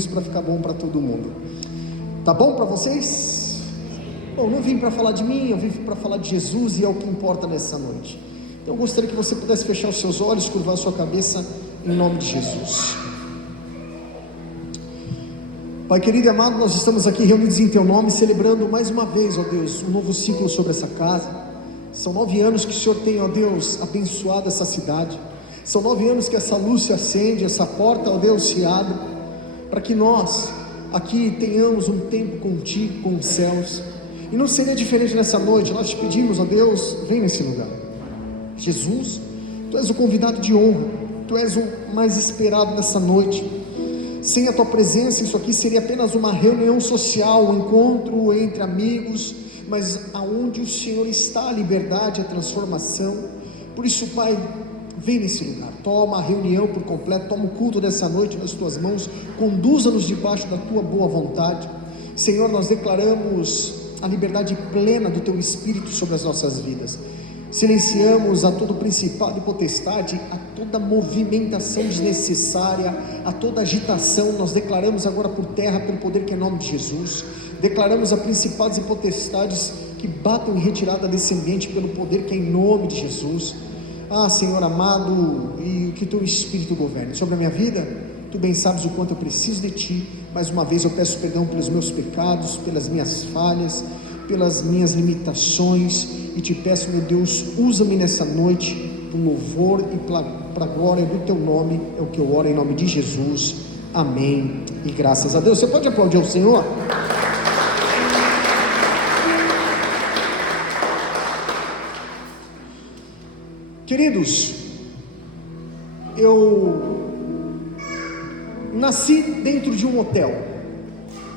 isso para ficar bom para todo mundo. Tá bom para vocês? Bom, não vim para falar de mim, eu vim para falar de Jesus, e é o que importa nessa noite. Então eu gostaria que você pudesse fechar os seus olhos, curvar a sua cabeça, em nome de Jesus. Pai querido e amado, nós estamos aqui reunidos em Teu nome, celebrando mais uma vez, ó Deus, um novo ciclo sobre essa casa. São 9 anos que o Senhor tem, ó Deus, abençoado essa cidade. São 9 anos que essa luz se acende, essa porta, ó Deus, se abre, para que nós aqui tenhamos um tempo contigo, com os céus. E não seria diferente nessa noite. Nós te pedimos, ó Deus, vem nesse lugar. Jesus, Tu és o convidado de honra, Tu és o mais esperado nessa noite. Sem a Tua presença, isso aqui seria apenas uma reunião social, um encontro entre amigos, mas aonde o Senhor está, a liberdade, a transformação. Por isso, Pai, vem nesse lugar, toma a reunião por completo, toma o culto dessa noite nas Tuas mãos, conduza-nos debaixo da Tua boa vontade. Senhor, nós declaramos a liberdade plena do Teu Espírito sobre as nossas vidas. Silenciamos a todo principado e potestade, a toda movimentação desnecessária, a toda agitação. Nós declaramos agora por terra, pelo poder que é em nome de Jesus. Declaramos a principados e potestades que batam em retirada desse ambiente, pelo poder que é em nome de Jesus. Senhor amado, e que Teu Espírito governe sobre a minha vida. Tu bem sabes o quanto eu preciso de Ti. Mais uma vez eu peço perdão pelos meus pecados, pelas minhas falhas, pelas minhas limitações, e Te peço, meu Deus, usa-me nessa noite para o louvor e para a glória do Teu nome. É o que eu oro em nome de Jesus, amém, e graças a Deus. Você pode aplaudir ao Senhor? Queridos, eu nasci dentro de um hotel.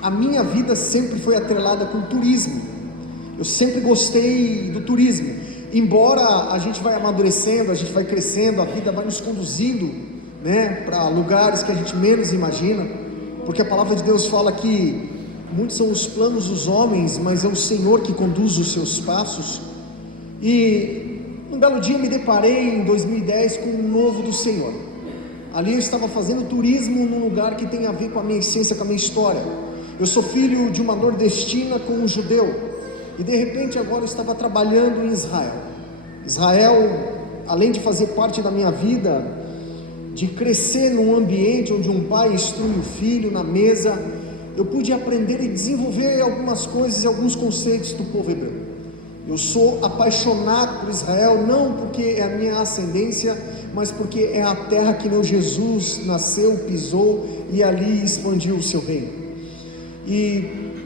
A minha vida sempre foi atrelada com turismo. Eu sempre gostei do turismo. Embora a gente vai amadurecendo, a gente vai crescendo, a vida vai nos conduzindo, para lugares que a gente menos imagina, porque a palavra de Deus fala que muitos são os planos dos homens, mas é o Senhor que conduz os seus passos. E um belo dia me deparei em 2010 com um novo do Senhor. Ali eu estava fazendo turismo num lugar que tem a ver com a minha essência, com a minha história. Eu sou filho de uma nordestina com um judeu, e de repente agora eu estava trabalhando em Israel. Israel, além de fazer parte da minha vida, de crescer num ambiente onde um pai instrui o filho na mesa, eu pude aprender e desenvolver algumas coisas e alguns conceitos do povo hebreu. Eu sou apaixonado por Israel, não porque é a minha ascendência, mas porque é a terra que meu Jesus nasceu, pisou e ali expandiu o seu reino. E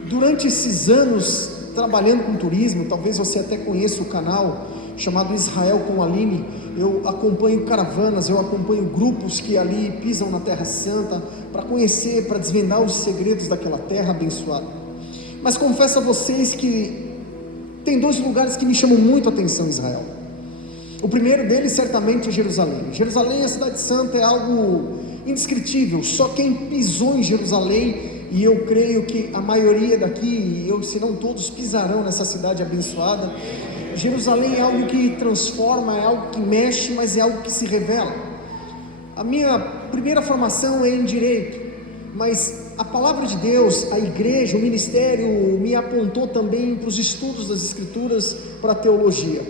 durante esses anos trabalhando com turismo, talvez você até conheça o canal chamado Israel com Aline. Eu acompanho caravanas, eu acompanho grupos que ali pisam na Terra Santa para conhecer, para desvendar os segredos daquela terra abençoada. Mas confesso a vocês que tem 2 lugares que me chamam muito a atenção em Israel. O primeiro deles certamente é Jerusalém. Jerusalém, a cidade santa, é algo indescritível. Só quem pisou em Jerusalém, e eu creio que a maioria daqui, se não todos, pisarão nessa cidade abençoada. Jerusalém é algo que transforma, é algo que mexe, mas é algo que se revela. A minha primeira formação é em Direito, mas a palavra de Deus, a igreja, o ministério me apontou também para os estudos das Escrituras, para a teologia.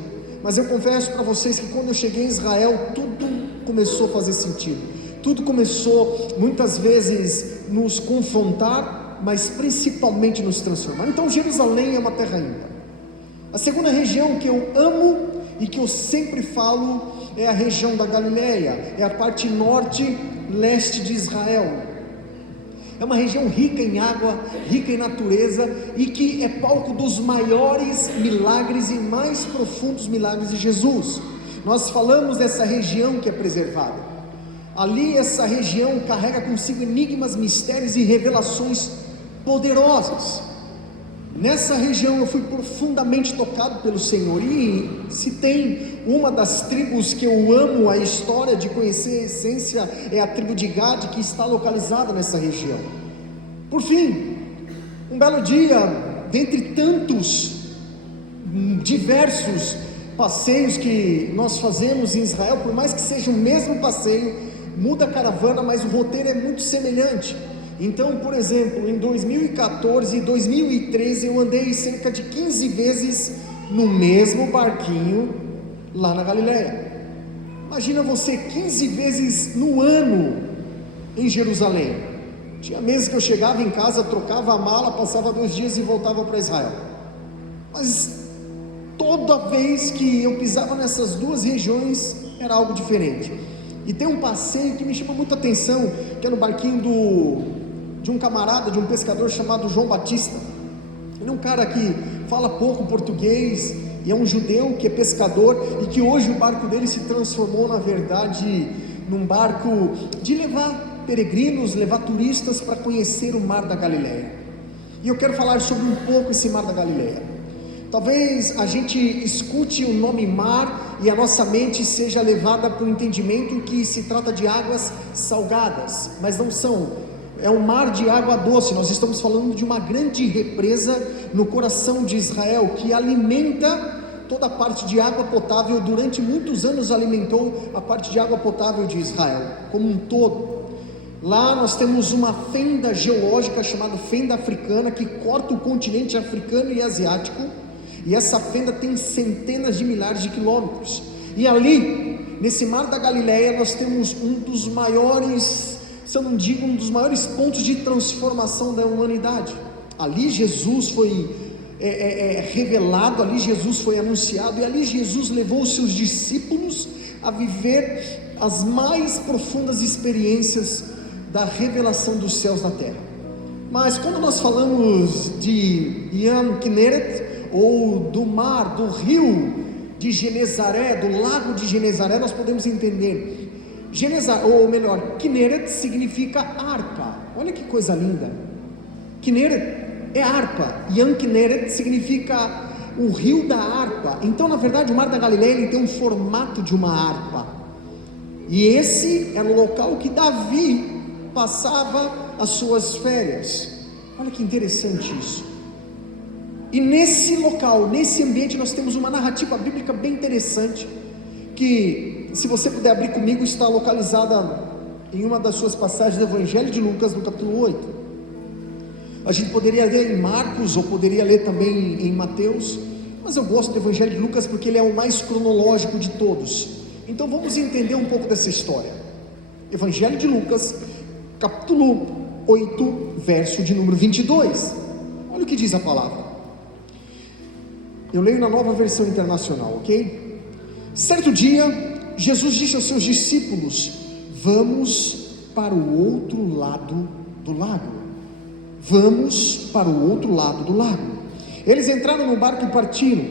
Mas eu confesso para vocês que quando eu cheguei em Israel, tudo começou a fazer sentido. Tudo começou muitas vezes nos confrontar, mas principalmente nos transformar. Então Jerusalém é uma terra ímpar. A segunda região que eu amo e que eu sempre falo é a região da Galileia, é a parte norte-leste de Israel. É uma região rica em água, rica em natureza, e que é palco dos maiores milagres e mais profundos milagres de Jesus. Nós falamos dessa região que é preservada. Ali essa região carrega consigo enigmas, mistérios e revelações poderosas. Nessa região eu fui profundamente tocado pelo Senhor, e se tem uma das tribos que eu amo a história de conhecer a essência, é a tribo de Gad, que está localizada nessa região. Por fim, um belo dia, dentre tantos diversos passeios que nós fazemos em Israel, por mais que seja o mesmo passeio, muda a caravana, mas o roteiro é muito semelhante. Então, por exemplo, em 2014 e 2013 eu andei cerca de 15 vezes no mesmo barquinho lá na Galileia. Imagina você 15 vezes no ano em Jerusalém. Tinha meses que eu chegava em casa, trocava a mala, passava 2 dias e voltava para Israel. Mas toda vez que eu pisava nessas duas regiões era algo diferente. E tem um passeio que me chama muita atenção, que é no barquinho de um camarada, de um pescador chamado João Batista. Ele é um cara que fala pouco português e é um judeu que é pescador, e que hoje o barco dele se transformou, na verdade, num barco de levar peregrinos, levar turistas para conhecer o Mar da Galileia. E eu quero falar sobre um pouco esse Mar da Galileia. Talvez a gente escute o nome mar e a nossa mente seja levada para o entendimento que se trata de águas salgadas, mas não são. É um mar de água doce. Nós estamos falando de uma grande represa no coração de Israel, que alimenta toda a parte de água potável. Durante muitos anos alimentou a parte de água potável de Israel como um todo. Lá nós temos uma fenda geológica chamada fenda africana, que corta o continente africano e asiático, e essa fenda tem centenas de milhares de quilômetros. E ali, nesse Mar da Galileia, nós temos um dos maiores, se eu não digo um dos maiores pontos de transformação da humanidade. Ali Jesus foi revelado, ali Jesus foi anunciado, e ali Jesus levou os seus discípulos a viver as mais profundas experiências da revelação dos céus na terra. Mas quando nós falamos de Yam Kinneret, ou do mar, do rio de Genezaré, do lago de Genezaré, nós podemos entender, Kinneret significa harpa. Olha que coisa linda. Kinneret é harpa. Yam Kinneret significa o rio da harpa. Então, na verdade, o Mar da Galileia ele tem um formato de uma harpa. E esse era o local que Davi passava as suas férias. Olha que interessante isso. E nesse local, nesse ambiente, nós temos uma narrativa bíblica bem interessante, que, se você puder abrir comigo, está localizada em uma das suas passagens do Evangelho de Lucas, no capítulo 8. A gente poderia ler em Marcos, ou poderia ler também em Mateus, mas eu gosto do Evangelho de Lucas porque ele é o mais cronológico de todos. Então vamos entender um pouco dessa história. Evangelho de Lucas, capítulo 8, verso de número 22. Olha o que diz a palavra. Eu leio na Nova Versão Internacional, ok? Certo dia, Jesus disse aos seus discípulos: vamos para o outro lado do lago. Vamos para o outro lado do lago. Eles entraram no barco e partiram.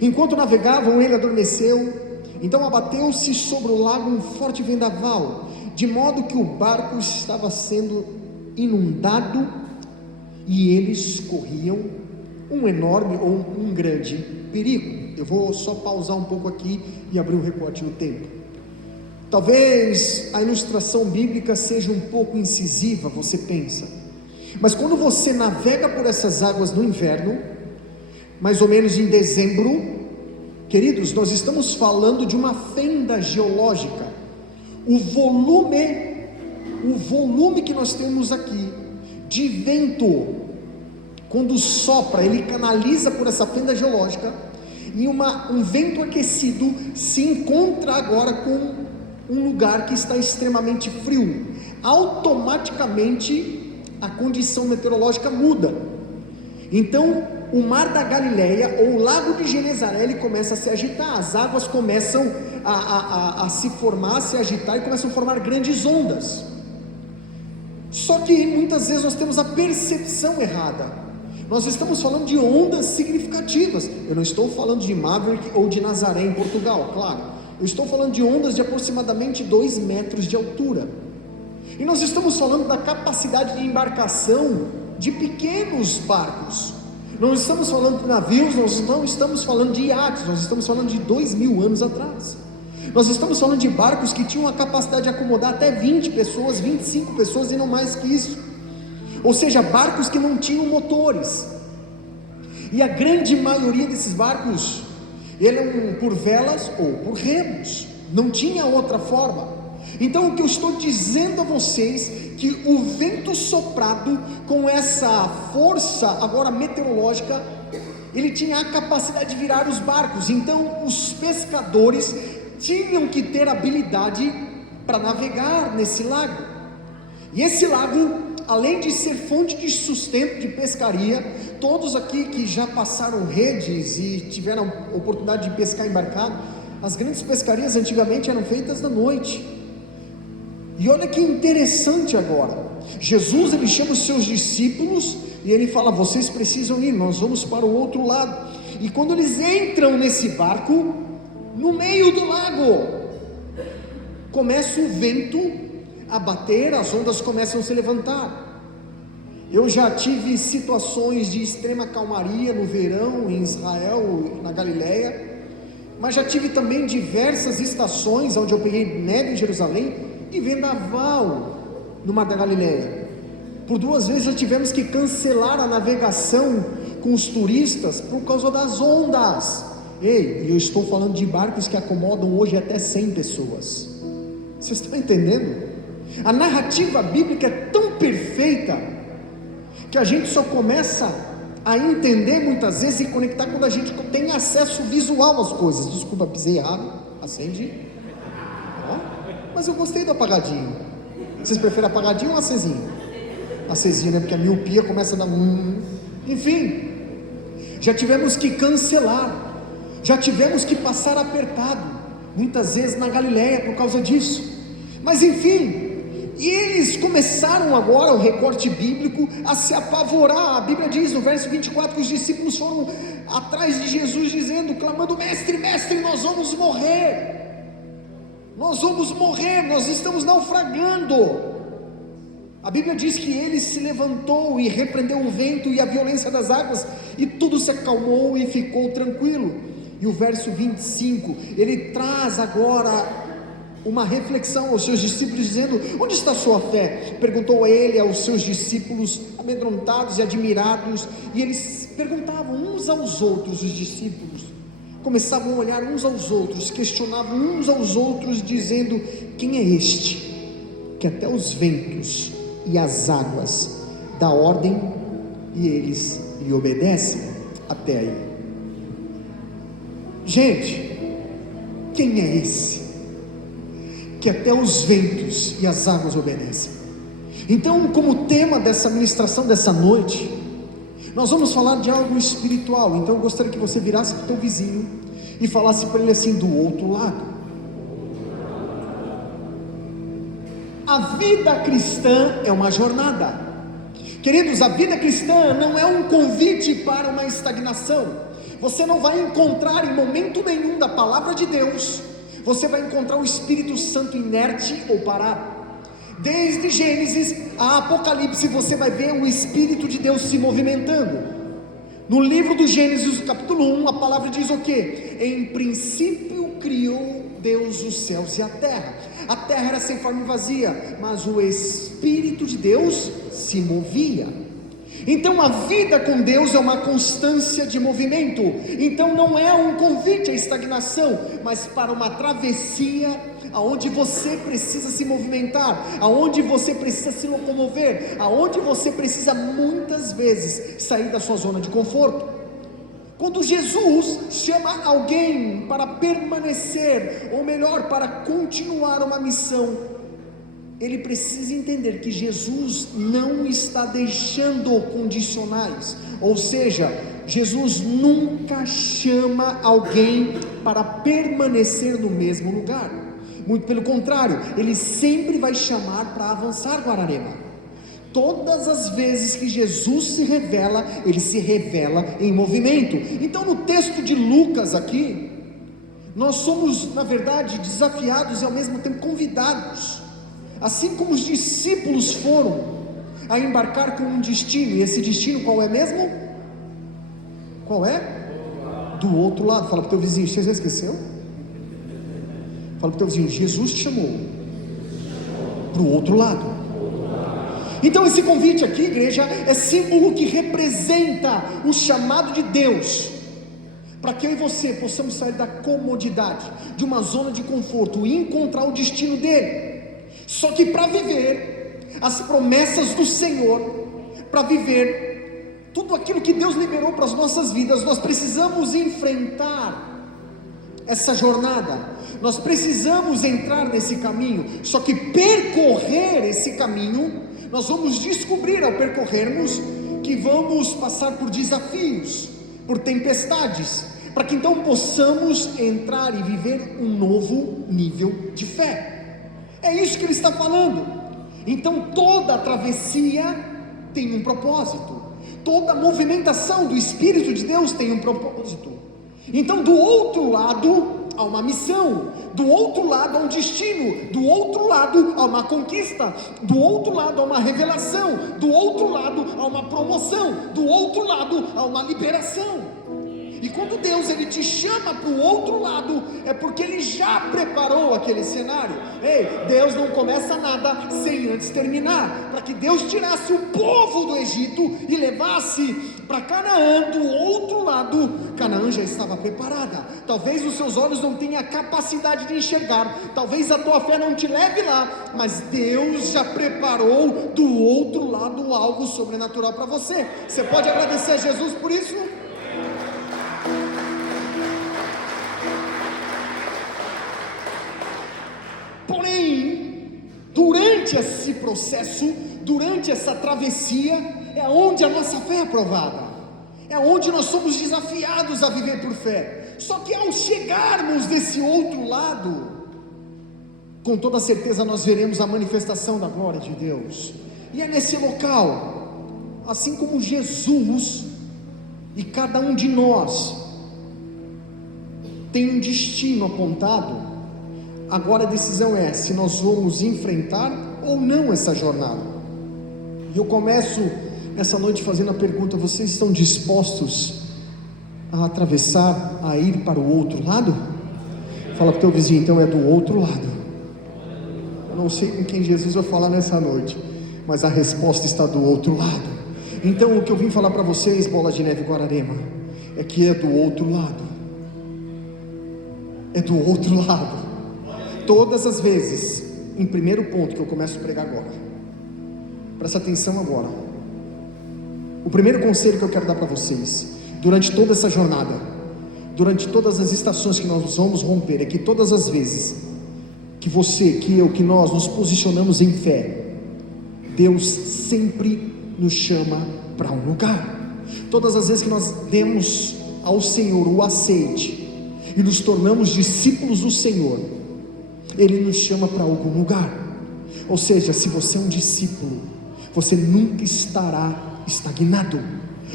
Enquanto navegavam, ele adormeceu. Então abateu-se sobre o lago um forte vendaval, de modo que o barco estava sendo inundado, e eles corriam um enorme ou um grande perigo. Eu vou só pausar um pouco aqui e abrir um recorte no tempo. Talvez a ilustração bíblica seja um pouco incisiva, você pensa, mas quando você navega por essas águas no inverno, mais ou menos em dezembro, queridos, nós estamos falando de uma fenda geológica. O volume que nós temos aqui de vento, quando sopra, ele canaliza por essa fenda geológica, e um vento aquecido se encontra agora com um lugar que está extremamente frio. Automaticamente a condição meteorológica muda. Então o Mar da Galileia, ou o Lago de Genezaré, ele começa a se agitar. As águas começam a se formar, a se agitar, e começam a formar grandes ondas. Só que muitas vezes nós temos a percepção errada. Nós estamos falando de ondas significativas. Eu não estou falando de Maverick ou de Nazaré em Portugal, claro. Eu estou falando de ondas de aproximadamente 2 metros de altura. E nós estamos falando da capacidade de embarcação de pequenos barcos. Não estamos falando de navios, nós não estamos falando de iates, nós estamos falando de 2000 anos atrás. Nós estamos falando de barcos que tinham a capacidade de acomodar até 20 pessoas, 25 pessoas e não mais que isso. Ou seja, barcos que não tinham motores. E a grande maioria desses barcos, eram por velas ou por remos. Não tinha outra forma. Então o que eu estou dizendo a vocês, que o vento soprado, com essa força agora meteorológica, ele tinha a capacidade de virar os barcos. Então os pescadores tinham que ter habilidade para navegar nesse lago. E esse lago, além de ser fonte de sustento de pescaria, todos aqui que já passaram redes e tiveram a oportunidade de pescar embarcado, as grandes pescarias antigamente eram feitas da noite. E olha que interessante agora, Jesus ele chama os seus discípulos e ele fala: vocês precisam ir, nós vamos para o outro lado. E quando eles entram nesse barco, no meio do lago, começa o vento a bater, as ondas começam a se levantar. Eu já tive situações de extrema calmaria no verão em Israel, na Galileia, mas já tive também diversas estações onde eu peguei neve em Jerusalém e vendaval no Mar da Galileia. Por 2 vezes já tivemos que cancelar a navegação com os turistas por causa das ondas. Ei, eu estou falando de barcos que acomodam hoje até 100 pessoas. Vocês estão entendendo? A narrativa bíblica é tão perfeita que a gente só começa a entender muitas vezes e conectar quando a gente tem acesso visual às coisas. Desculpa, pisei errado. Acende. Ó, mas eu gostei do apagadinho. Vocês preferem apagadinho ou acesinho? Acesinho, né? Porque a miopia começa a dar Enfim, já tivemos que cancelar, já tivemos que passar apertado, muitas vezes na Galileia por causa disso. Mas enfim, e eles começaram agora, o recorte bíblico, a se apavorar. A Bíblia diz no verso 24 que os discípulos foram atrás de Jesus dizendo, clamando: mestre, mestre, nós vamos morrer, nós estamos naufragando. A Bíblia diz que ele se levantou e repreendeu o vento e a violência das águas, e tudo se acalmou e ficou tranquilo. E o verso 25, ele traz agora uma reflexão aos seus discípulos, dizendo: onde está a sua fé? Perguntou a ele aos seus discípulos, amedrontados e admirados. E eles perguntavam uns aos outros, os discípulos começavam a olhar uns aos outros, questionavam uns aos outros, dizendo: quem é este que até os ventos e as águas dá ordem e eles lhe obedecem? Até aí. Gente, quem é esse que até os ventos e as águas obedecem? Então, como tema dessa ministração dessa noite, nós vamos falar de algo espiritual. Então eu gostaria que você virasse para o teu vizinho e falasse para ele assim: do outro lado. A vida cristã é uma jornada. Queridos, a vida cristã não é um convite para uma estagnação. Você não vai encontrar em momento nenhum da palavra de Deus, você vai encontrar o Espírito Santo inerte ou parado. Desde Gênesis a Apocalipse você vai ver o Espírito de Deus se movimentando. No livro do Gênesis, capítulo 1, a palavra diz o quê? Em princípio criou Deus os céus e a terra. A terra era sem forma e vazia, mas o Espírito de Deus se movia. Então a vida com Deus é uma constância de movimento. Então não é um convite à estagnação, mas para uma travessia, aonde você precisa se movimentar, aonde você precisa se locomover, aonde você precisa muitas vezes sair da sua zona de conforto. Quando Jesus chama alguém para permanecer, ou melhor, para continuar uma missão, ele precisa entender que Jesus não está deixando condicionais. Ou seja, Jesus nunca chama alguém para permanecer no mesmo lugar. Muito pelo contrário, ele sempre vai chamar para avançar, Guararema. Todas as vezes que Jesus se revela, ele se revela em movimento. Então no texto de Lucas aqui, nós somos na verdade desafiados e ao mesmo tempo convidados, assim como os discípulos foram, a embarcar com um destino. E esse destino qual é mesmo? Qual é? Do outro lado. Fala para o teu vizinho: você já esqueceu? Fala para o teu vizinho: Jesus te chamou para o outro lado. Então esse convite aqui, igreja, é símbolo que representa o chamado de Deus, para que eu e você possamos sair da comodidade, de uma zona de conforto e encontrar o destino dele. Só que para viver as promessas do Senhor, para viver tudo aquilo que Deus liberou para as nossas vidas, nós precisamos enfrentar essa jornada, nós precisamos entrar nesse caminho. Só que percorrer esse caminho, nós vamos descobrir ao percorrermos que vamos passar por desafios, por tempestades, para que então possamos entrar e viver um novo nível de fé. É isso que ele está falando. Então toda travessia tem um propósito, toda movimentação do Espírito de Deus tem um propósito. Então do outro lado há uma missão, do outro lado há um destino, do outro lado há uma conquista, do outro lado há uma revelação, do outro lado há uma promoção, do outro lado há uma liberação. E quando Deus ele te chama para o outro lado, é porque Ele já preparou aquele cenário. Ei, Deus não começa nada sem antes terminar. Para que Deus tirasse o povo do Egito e levasse para Canaã, do outro lado, Canaã já estava preparada. Talvez os seus olhos não tenham a capacidade de enxergar, talvez a tua fé não te leve lá, mas Deus já preparou do outro lado algo sobrenatural para você. Você pode agradecer a Jesus por isso? Porém, durante esse processo, durante essa travessia, é onde a nossa fé é provada, é onde nós somos desafiados a viver por fé. Só que ao chegarmos desse outro lado, com toda certeza nós veremos a manifestação da glória de Deus. E é nesse local, assim como Jesus e cada um de nós tem um destino apontado, agora a decisão é se nós vamos enfrentar ou não essa jornada. E eu começo nessa noite fazendo a pergunta: vocês estão dispostos a atravessar, a ir para o outro lado? Fala para o teu vizinho, então é do outro lado. Eu não sei com quem Jesus vai falar nessa noite, mas a resposta está do outro lado. Então o que eu vim falar para vocês, Bola de Neve Guararema, é que é do outro lado. É do outro lado. Todas as vezes, em primeiro ponto que eu começo a pregar agora, presta atenção agora. O primeiro conselho que eu quero dar para vocês, durante toda essa jornada, durante todas as estações que nós vamos romper, é que todas as vezes que você, que eu, que nós nos posicionamos em fé, Deus sempre nos chama para um lugar. Todas as vezes que nós demos ao Senhor o aceite e nos tornamos discípulos do Senhor, Ele nos chama para algum lugar. Ou seja, se você é um discípulo, você nunca estará estagnado.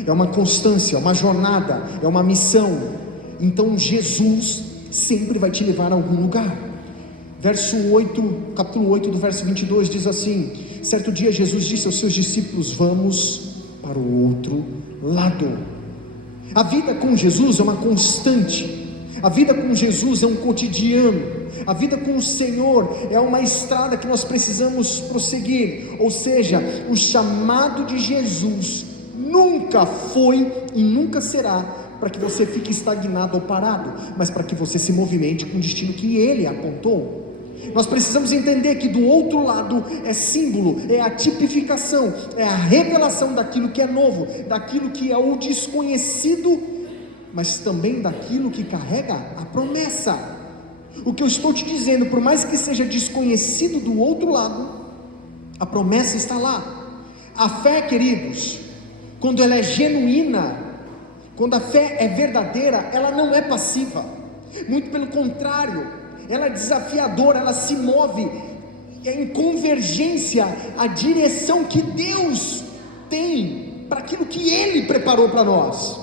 É uma constância, é uma jornada, é uma missão. Então Jesus sempre vai te levar a algum lugar. Capítulo 8 do verso 22 diz assim: certo dia Jesus disse aos seus discípulos: vamos para o outro lado. A vida com Jesus é uma constante, a vida com Jesus é um cotidiano, a vida com o Senhor é uma estrada que nós precisamos prosseguir. Ou seja, o chamado de Jesus nunca foi e nunca será para que você fique estagnado ou parado, mas para que você se movimente com o destino que Ele apontou. Nós precisamos entender que do outro lado é símbolo, é a tipificação, é a revelação daquilo que é novo, daquilo que é o desconhecido, mas também daquilo que carrega a promessa. O que eu estou te dizendo, por mais que seja desconhecido do outro lado, a promessa está lá. A fé, queridos, quando ela é genuína, quando a fé é verdadeira, ela não é passiva, muito pelo contrário, ela é desafiadora, ela se move em convergência à direção que Deus tem para aquilo que Ele preparou para nós.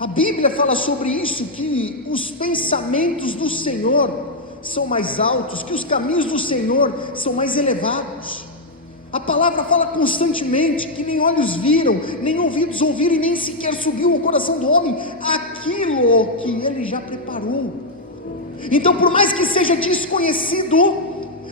A Bíblia fala sobre isso, que os pensamentos do Senhor são mais altos, que os caminhos do Senhor são mais elevados. A palavra fala constantemente que nem olhos viram, nem ouvidos ouviram e nem sequer subiu ao coração do homem aquilo que Ele já preparou. Então, por mais que seja desconhecido,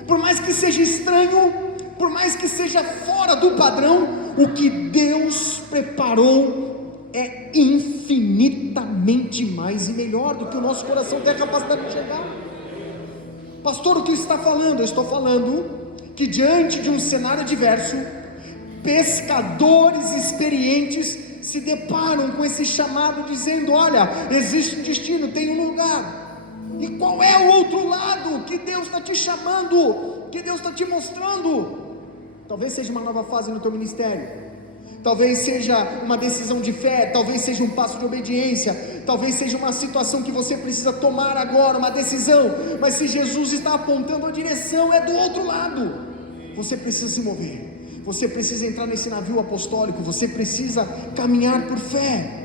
por mais que seja estranho, por mais que seja fora do padrão, o que Deus preparou é infinitamente mais e melhor do que o nosso coração tem a capacidade de enxergar. Pastor, o que está falando? Eu estou falando que diante de um cenário adverso, pescadores experientes se deparam com esse chamado dizendo: olha, existe um destino, tem um lugar. E qual é o outro lado que Deus está te chamando, que Deus está te mostrando? Talvez seja uma nova fase no teu ministério, talvez seja uma decisão de fé, talvez seja um passo de obediência, talvez seja uma situação que você precisa tomar agora, uma decisão. Mas se Jesus está apontando a direção, é do outro lado. Você precisa se mover, você precisa entrar nesse navio apostólico, você precisa caminhar por fé.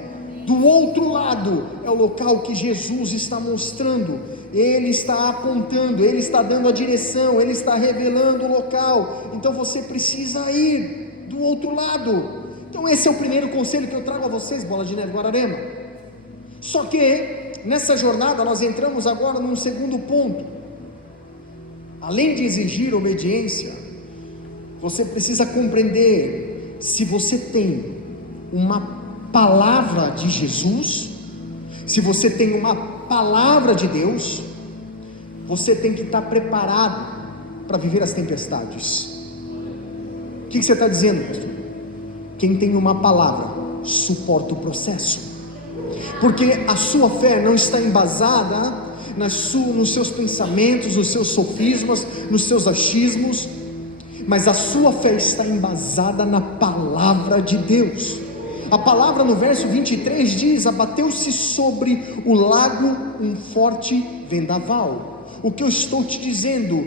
Do outro lado é o local que Jesus está mostrando, Ele está apontando, Ele está dando a direção, Ele está revelando o local. Então você precisa ir do outro lado. Então esse é o primeiro conselho que eu trago a vocês, Bola de Neve Guararema. Só que nessa jornada nós entramos agora num segundo ponto. Além de exigir obediência, você precisa compreender se você tem uma palavra de Jesus, se você tem uma palavra de Deus, você tem que estar preparado para viver as tempestades. O que você está dizendo, pastor? Quem tem uma palavra suporta o processo, porque a sua fé não está embasada nos seus pensamentos, nos seus sofismas, nos seus achismos, mas a sua fé está embasada na palavra de Deus. A palavra no verso 23 diz: abateu-se sobre o lago um forte vendaval. O que eu estou te dizendo,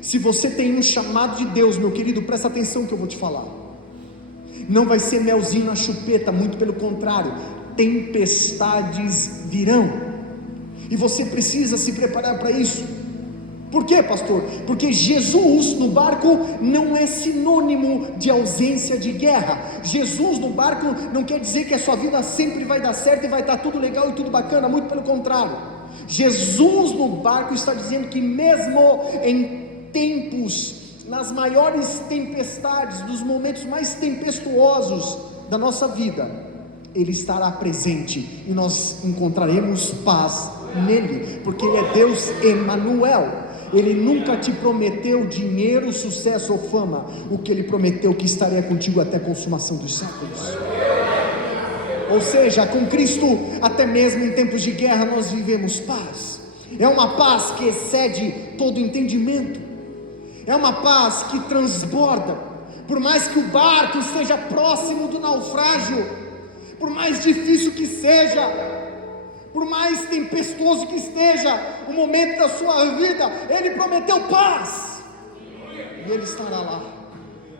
se você tem um chamado de Deus, meu querido, presta atenção que eu vou te falar. Não vai ser melzinho na chupeta, muito pelo contrário, tempestades virão, e você precisa se preparar para isso. Por quê, pastor? Porque Jesus no barco não é sinônimo de ausência de guerra. Jesus no barco não quer dizer que a sua vida sempre vai dar certo e vai estar tudo legal e tudo bacana, muito pelo contrário. Jesus no barco está dizendo que mesmo em tempos, nas maiores tempestades, nos momentos mais tempestuosos da nossa vida, Ele estará presente e nós encontraremos paz nele, porque Ele é Deus Emanuel. Ele nunca te prometeu dinheiro, sucesso ou fama. O que Ele prometeu que estaria contigo até a consumação dos séculos. Ou seja, com Cristo, até mesmo em tempos de guerra, nós vivemos paz. É uma paz que excede todo entendimento. É uma paz que transborda. Por mais que o barco esteja próximo do naufrágio, por mais difícil que seja, por mais tempestuoso que esteja o momento da sua vida, Ele prometeu paz, e Ele estará lá.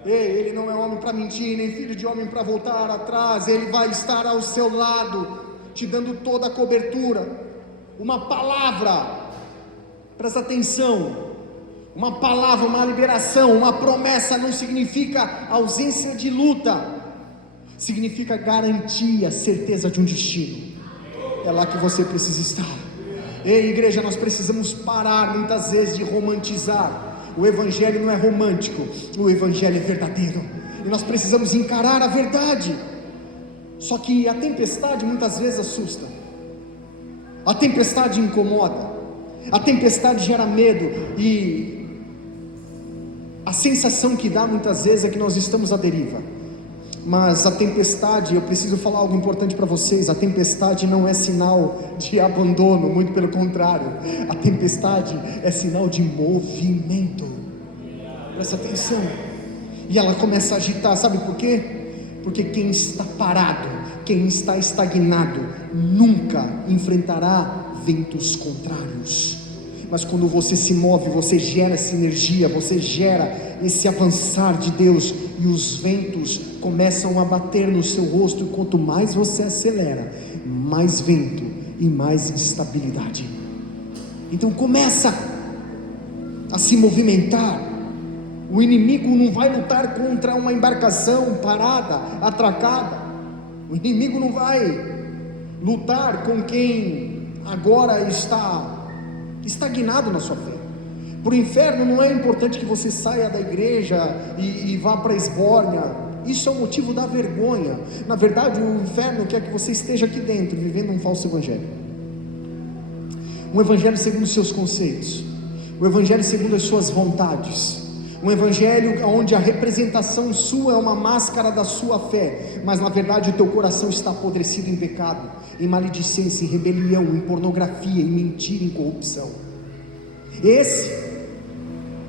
Ele não é homem para mentir, nem filho de homem para voltar atrás. Ele vai estar ao seu lado, te dando toda a cobertura. Uma palavra, presta atenção, uma palavra, uma liberação, uma promessa não significa ausência de luta, significa garantia, certeza de um destino. É lá que você precisa estar. Ei, igreja, nós precisamos parar muitas vezes de romantizar. O evangelho não é romântico, o evangelho é verdadeiro, e nós precisamos encarar a verdade. Só que a tempestade muitas vezes assusta, a tempestade incomoda, a tempestade gera medo, e a sensação que dá muitas vezes é que nós estamos à deriva. Mas a tempestade, eu preciso falar algo importante para vocês: a tempestade não é sinal de abandono, muito pelo contrário, a tempestade é sinal de movimento. Presta atenção. E ela começa a agitar, sabe por quê? Porque quem está parado, quem está estagnado, nunca enfrentará ventos contrários. Mas quando você se move, você gera essa energia, você gera esse avançar de Deus, e os ventos começam a bater no seu rosto, e quanto mais você acelera, mais vento e mais instabilidade. Então começa a se movimentar. O inimigo não vai lutar contra uma embarcação parada, atracada. O inimigo não vai lutar com quem agora está estagnado na sua fé. Para o inferno não é importante que você saia da igreja e vá para a esbórnia. Isso é o motivo da vergonha. Na verdade, o inferno quer que você esteja aqui dentro, vivendo um falso evangelho, um evangelho segundo os seus conceitos, o evangelho segundo as suas vontades, Um evangelho onde a representação sua é uma máscara da sua fé, mas na verdade o teu coração está apodrecido em pecado, em maledicência, em rebelião, em pornografia, em mentira, em corrupção. Esse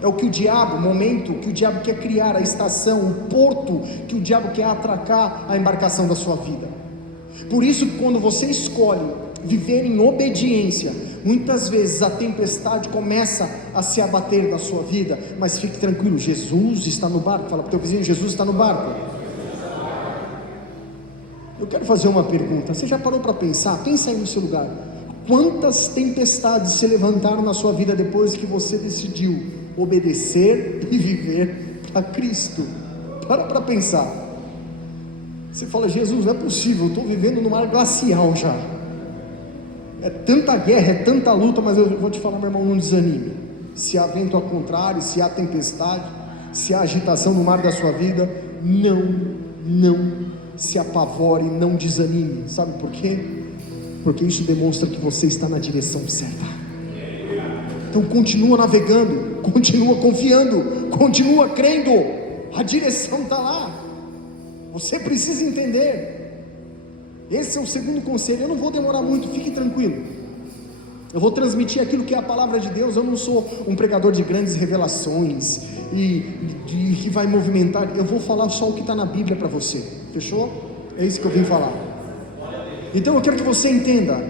é o que o diabo, o momento que o diabo quer criar, a estação, o porto que o diabo quer atracar a embarcação da sua vida. Por isso, quando você escolhe viver em obediência, muitas vezes a tempestade começa a se abater na sua vida, mas fique tranquilo, Jesus está no barco. Fala para o teu vizinho, Jesus está no barco. Eu quero fazer uma pergunta, você já parou para pensar? Pensa aí no seu lugar, quantas tempestades se levantaram na sua vida depois que você decidiu obedecer e viver para Cristo? Para pensar. Você fala, Jesus, não é possível, eu estou vivendo no mar glacial já, é tanta guerra, é tanta luta, mas eu vou te falar, meu irmão, não desanime. Se há vento ao contrário, se há tempestade, se há agitação no mar da sua vida, não se apavore, não desanime. Sabe por quê? Porque isso demonstra que você está na direção certa. Então continua navegando, continua confiando, continua crendo, a direção está lá. Você precisa entender. Esse é o segundo conselho. Eu não vou demorar muito, fique tranquilo. Eu vou transmitir aquilo que é a palavra de Deus. Eu não sou um pregador de grandes revelações e que vai movimentar. Eu vou falar só o que está na Bíblia para você. Fechou? É isso que eu vim falar. Então eu quero que você entenda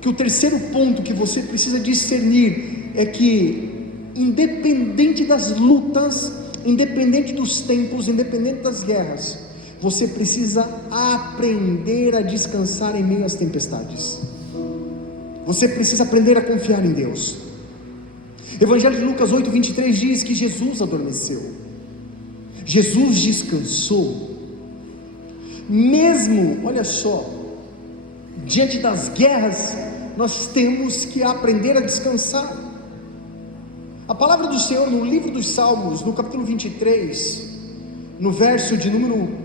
que o terceiro ponto que você precisa discernir é que, independente das lutas, independente dos tempos, independente das guerras, você precisa aprender a descansar em meio às tempestades. Você precisa aprender a confiar em Deus. Evangelho de Lucas 8:23 diz que Jesus adormeceu, Jesus descansou, mesmo, olha só, diante das guerras, nós temos que aprender a descansar. A palavra do Senhor no livro dos Salmos, no capítulo 23, no verso de número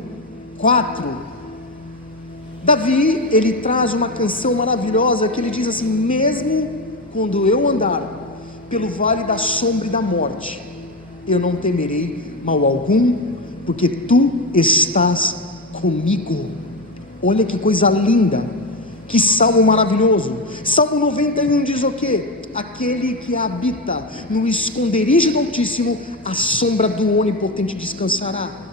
4, Davi, ele traz uma canção maravilhosa, que ele diz assim: mesmo quando eu andar pelo vale da sombra e da morte, eu não temerei mal algum, porque tu estás comigo. Olha que coisa linda, que salmo maravilhoso. Salmo 91 diz o quê? Aquele que habita no esconderijo do Altíssimo, a sombra do Onipotente descansará.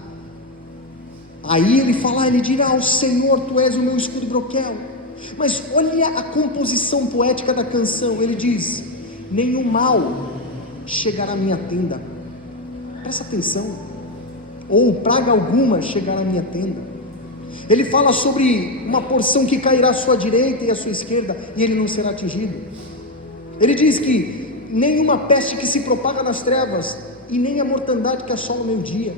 Aí ele fala, ele dirá ao Senhor, tu és o meu escudo e broquel. Mas olha a composição poética da canção. Ele diz: nenhum mal chegará à minha tenda. Presta atenção. Ou praga alguma chegará à minha tenda. Ele fala sobre uma porção que cairá à sua direita e à sua esquerda, e ele não será atingido. Ele diz que nenhuma peste que se propaga nas trevas, e nem a mortandade que assola o meio-dia,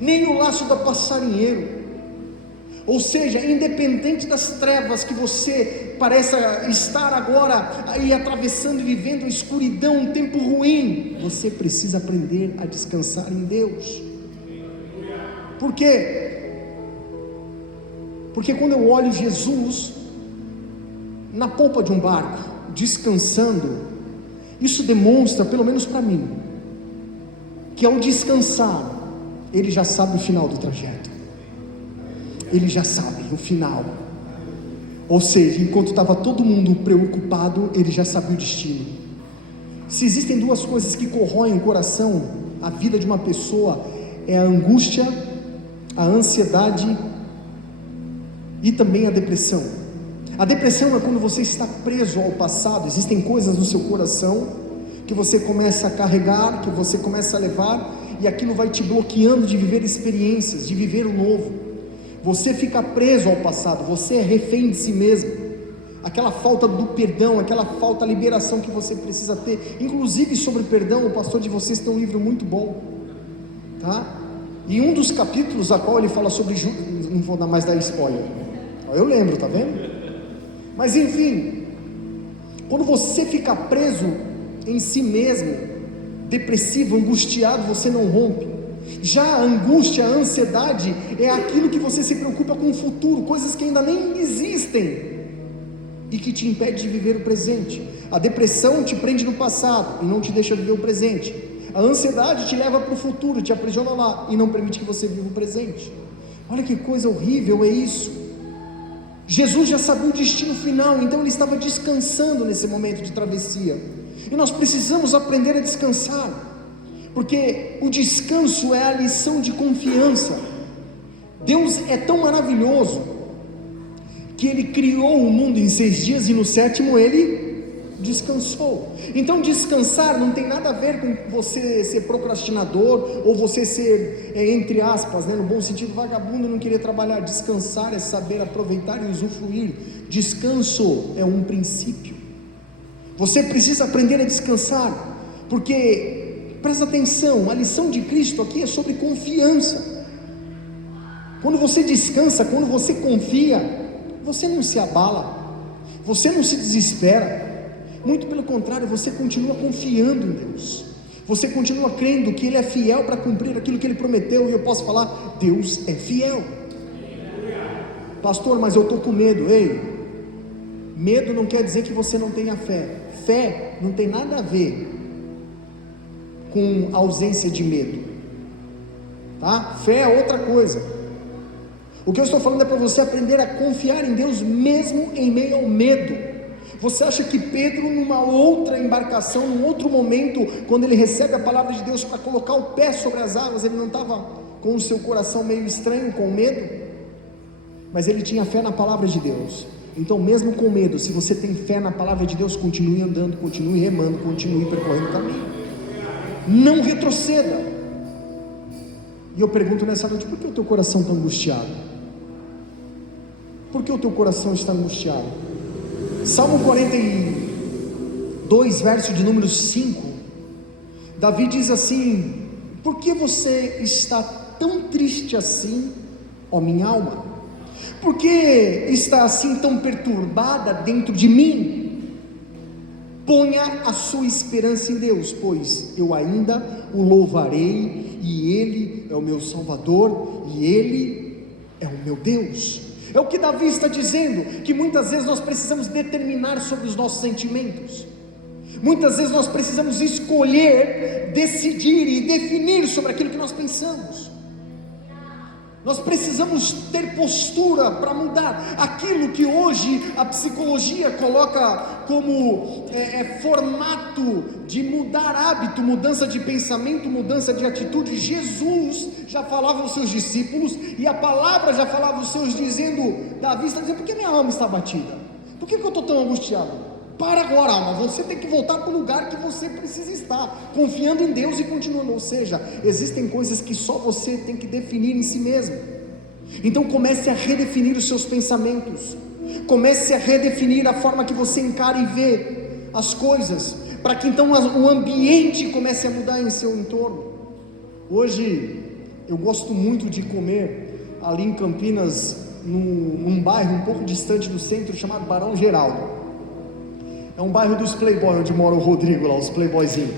nem o laço da passarinheiro. Ou seja, independente das trevas que você pareça estar agora aí atravessando e vivendo a escuridão, um tempo ruim, você precisa aprender a descansar em Deus. Por quê? Porque quando eu olho Jesus na polpa de um barco, descansando, isso demonstra, pelo menos para mim, que ao descansar, ele já sabe o final do trajeto, ele já sabe o final. Ou seja, enquanto estava todo mundo preocupado, ele já sabia o destino. Se existem duas coisas que corroem o coração, a vida de uma pessoa, é a angústia, a ansiedade e também a depressão. A depressão é quando você está preso ao passado. Existem coisas no seu coração que você começa a carregar, que você começa a levar, e aquilo vai te bloqueando de viver experiências, de viver o novo. Você fica preso ao passado, você é refém de si mesmo. Aquela falta do perdão, aquela falta da liberação que você precisa ter. Inclusive sobre perdão, o pastor de vocês tem um livro muito bom, tá? E um dos capítulos a qual ele fala sobre não vou dar mais dar spoiler, eu lembro, tá vendo? Mas enfim, quando você fica preso em si mesmo, depressivo, angustiado, você não rompe. Já a angústia, a ansiedade é aquilo que você se preocupa com o futuro, coisas que ainda nem existem e que te impede de viver o presente. A depressão te prende no passado e não te deixa viver o presente. A ansiedade te leva para o futuro, te aprisiona lá e não permite que você viva o presente. Olha que coisa horrível é isso. Jesus já sabia o destino final, então ele estava descansando nesse momento de travessia. E nós precisamos aprender a descansar, porque o descanso é a lição de confiança. Deus é tão maravilhoso que ele criou o mundo em 6 dias e no 7º ele descansou. Então descansar não tem nada a ver com você ser procrastinador ou você ser, entre aspas, no bom sentido, vagabundo, não querer trabalhar. Descansar é saber aproveitar e usufruir. Descanso é um princípio. Você precisa aprender a descansar, porque, presta atenção, a lição de Cristo aqui é sobre confiança. Quando você descansa, quando você confia, você não se abala, você não se desespera. Muito pelo contrário, você continua confiando em Deus, você continua crendo que Ele é fiel para cumprir aquilo que Ele prometeu. E eu posso falar, Deus é fiel. Pastor, mas eu estou com medo. Ei, medo não quer dizer que você não tenha fé. Fé não tem nada a ver com ausência de medo, tá? Fé é outra coisa. O que eu estou falando é para você aprender a confiar em Deus mesmo em meio ao medo. Você acha que Pedro, numa outra embarcação, num outro momento, quando ele recebe a palavra de Deus para colocar o pé sobre as águas, ele não estava com o seu coração meio estranho, com medo? Mas ele tinha fé na palavra de Deus. Então, mesmo com medo, se você tem fé na palavra de Deus, continue andando, continue remando, continue percorrendo o caminho. Não retroceda. E eu pergunto nessa noite, por que o teu coração está angustiado? Por que o teu coração está angustiado? Salmo 42, verso de número 5, Davi diz assim: por que você está tão triste assim, ó minha alma? Por que está assim tão perturbada dentro de mim? Ponha a sua esperança em Deus, pois eu ainda o louvarei, e Ele é o meu Salvador, e Ele é o meu Deus. É o que Davi está dizendo, que muitas vezes nós precisamos determinar sobre os nossos sentimentos, muitas vezes nós precisamos escolher, decidir e definir sobre aquilo que nós pensamos. Nós precisamos ter postura para mudar aquilo que hoje a psicologia coloca como formato de mudar hábito, mudança de pensamento, mudança de atitude. Jesus já falava aos seus discípulos, e a palavra já falava aos seus, dizendo, Davi está dizendo, por que minha alma está batida? Por que eu estou tão angustiado? Para agora, alma, você tem que voltar para o lugar que você precisa estar, confiando em Deus e continuando. Ou seja, existem coisas que só você tem que definir em si mesmo. Então comece a redefinir os seus pensamentos, comece a redefinir a forma que você encara e vê as coisas, para que então o ambiente comece a mudar em seu entorno. Hoje eu gosto muito de comer ali em Campinas, num bairro um pouco distante do centro, chamado Barão Geraldo. É um bairro dos playboys, onde mora o Rodrigo lá, os playboyzinhos.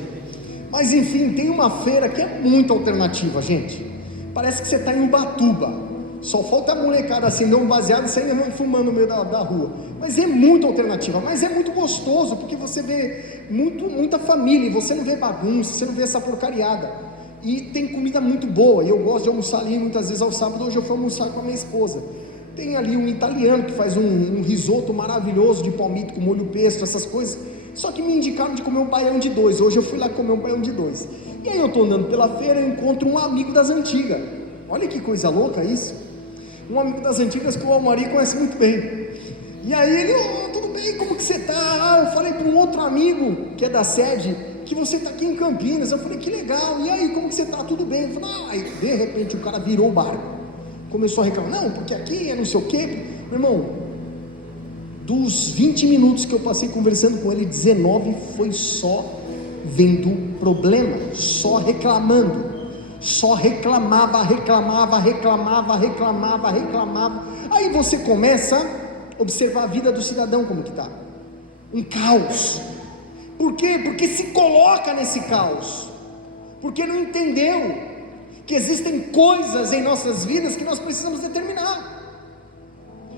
Mas enfim, tem uma feira que é muito alternativa, gente. Parece que você está em Ubatuba. Só falta a molecada acender um baseado e sair fumando no meio da rua. Mas é muito alternativa, mas é muito gostoso, porque você vê muita família, e você não vê bagunça, você não vê essa porcariada. E tem comida muito boa, e eu gosto de almoçar ali muitas vezes ao sábado. Hoje eu fui almoçar com a minha esposa. Tem ali um italiano que faz um risoto maravilhoso de palmito com molho pesto, essas coisas. Só que me indicaram de comer um baião de 2. Hoje eu fui lá comer um baião de 2. E aí eu estou andando pela feira e encontro um amigo das antigas. Olha que coisa louca isso. Um amigo das antigas que o Almari conhece muito bem. E aí ele, tudo bem, como que você está? Eu falei para um outro amigo que é da sede, que você está aqui em Campinas. Eu falei, que legal. E aí, como que você está? Tudo bem. Ele falou, aí de repente o cara virou o barco. Começou a reclamar, não, porque aqui é não sei o quê. Meu irmão, dos 20 minutos que eu passei conversando com ele, 19 foi só vendo problema, só reclamando, só reclamava. Aí você começa a observar a vida do cidadão, como que está, um caos. Por quê? Porque se coloca nesse caos, porque não entendeu que existem coisas em nossas vidas que nós precisamos determinar.